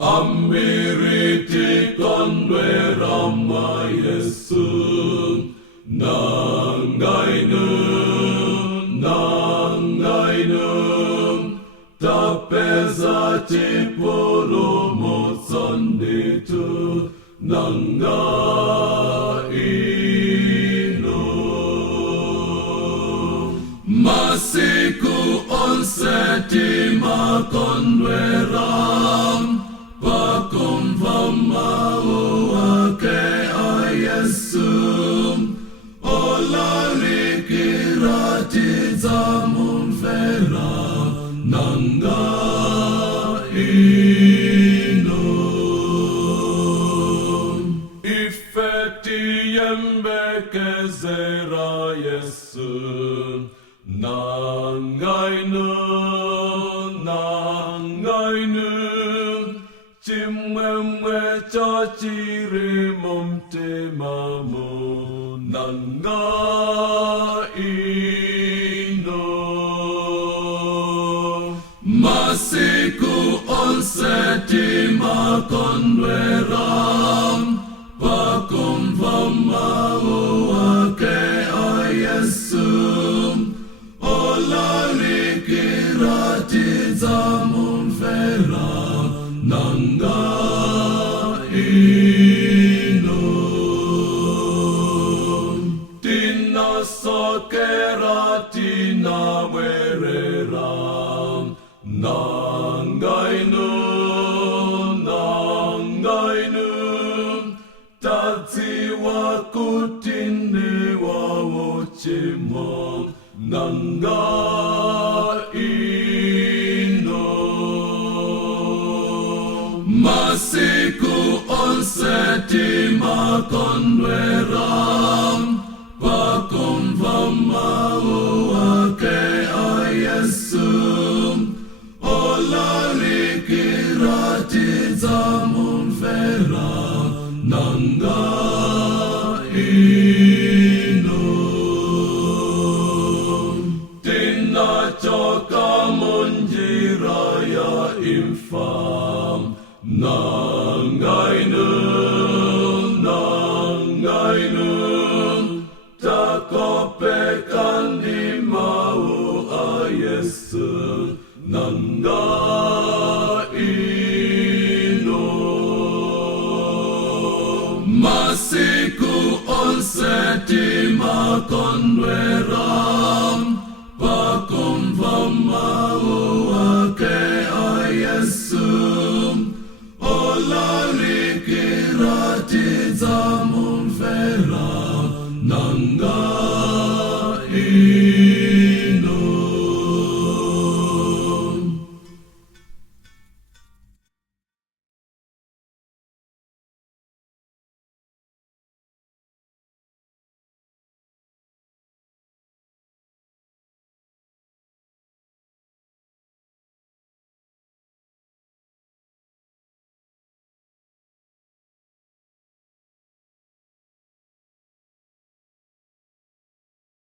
Ammiriti konwe Rama Yesu nangainu tapeza tipulu motsanditu nangainu masiku onseti makonwe Ram pakumva mau wake a Yesu olarikirati zamun fera nangainu ifeti yembekezera Yesu nangainu chimwemwe chachiri mumte mamu nangainu masiku onseti makonwe Ram pakumva mau wake a Yesu olarikirati zamun fera nangainu tina sokera tina mwerera nangainu tadziwa kutini wawochimo nangainu masiku onseti makonwe Ram pakumva mau wake a Yesu olarikirati zamun fera nangainu tina choka munjiraya infam nangainu takopekandi mau a Yesu nangainu masiku onseti makonwe Ram pakumva mau wake a Yesu olarikirati zamun fera nangainu